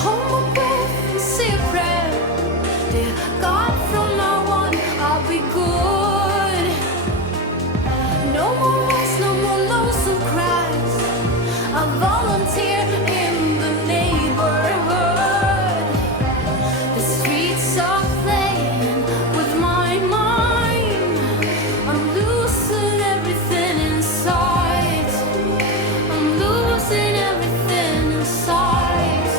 hold my breath and say a prayer. Dear God, from now on I'll be good. No more wars, no more lonesome cries. I'll volunteer in the neighborhood. The streets are playing with my mind. I'm losing everything inside. I'm losing everything inside.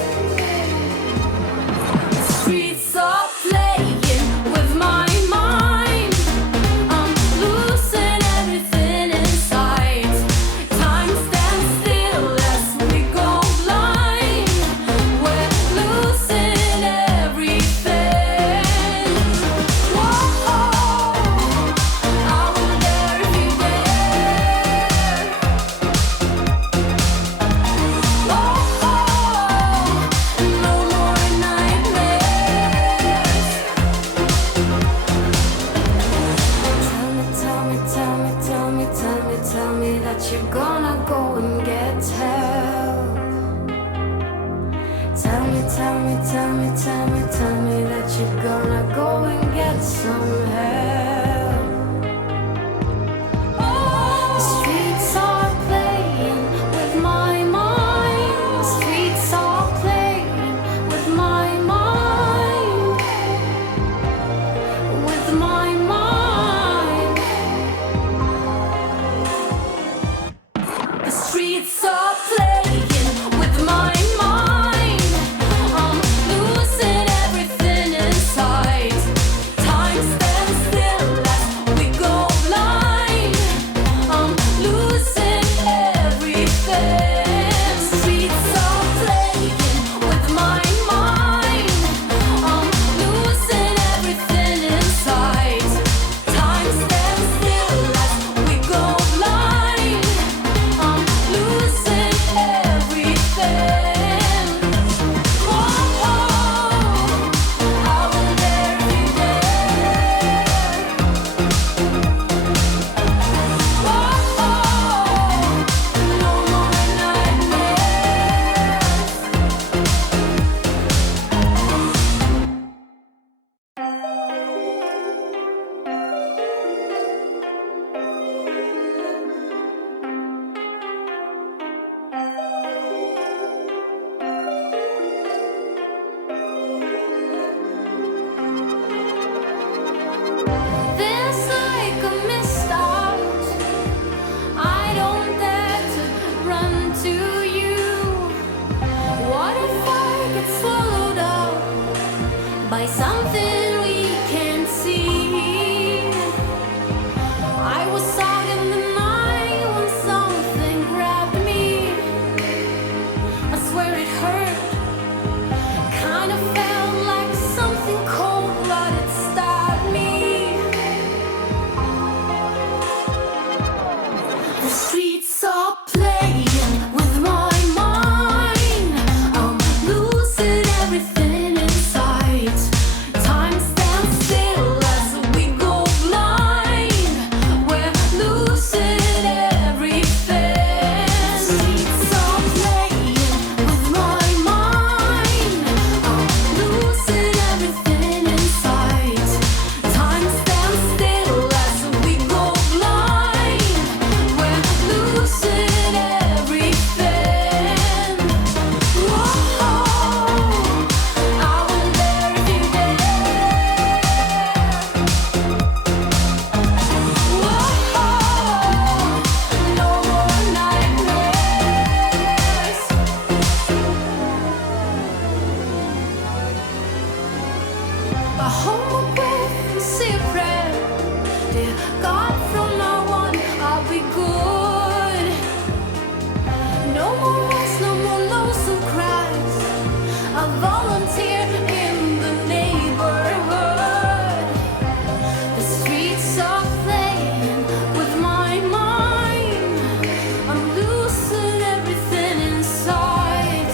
The streets are playing with my mind. I'm losing everything inside. Time stands still as we go blind. We're losing everything. Whoa, I wonder if you're there. No more nightmares. Tell me that you're gonna go and get help. Tell me that you're gonna go and get some help. The streets are playing with my mind. The streets are playing with my mind. With my mind. The streets are playing with my mind. I'm losing everything inside. Time stands still as we go blind. I'm losing everything. Streets are playing with my mind. I'm losing everything inside. Time stands still as we go blind. I'm losing everything. Whoa, I wonder if you're there. Whoa, no more nightmares. This like a missed out. I don't dare to run to you. What if I get swallowed up by something we can't see? I was out in the night when something grabbed me. I swear it hurt. Kind of felt like something cold-blooded stabbed me. The streets are playing with my mind. I'm losing everything inside. Time stands still as we go blind. We're losing everything. Streets are playing with my mind. I'm losing everything inside. Time stands still as we go blind. We're losing everything. Whoa, I wonder if you're there. Whoa, no more nightmares. I hold my breath and say a prayer. Dear God, from now on I'll be good. No more wars, no more lonesome cries. I'll volunteer in the neighborhood. The streets are playing with my mind. I'm losing everything inside.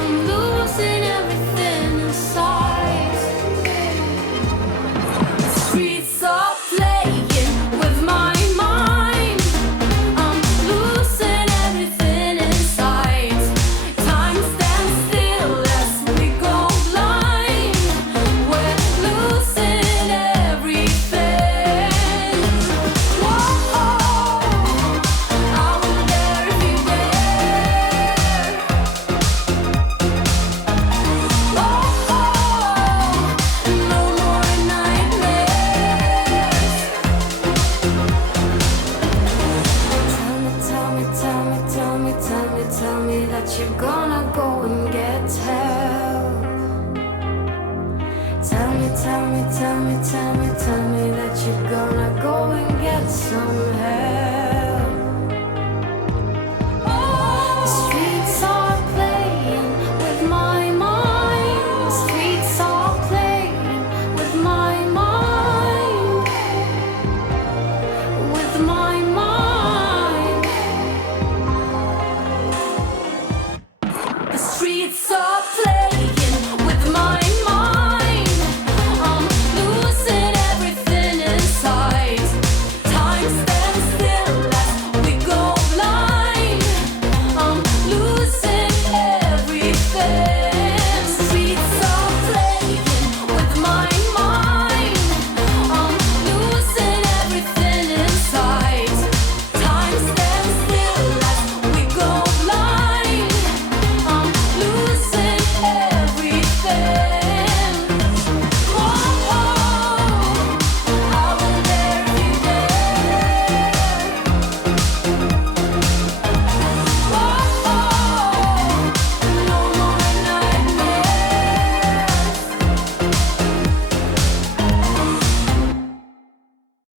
I'm losing everything inside. every time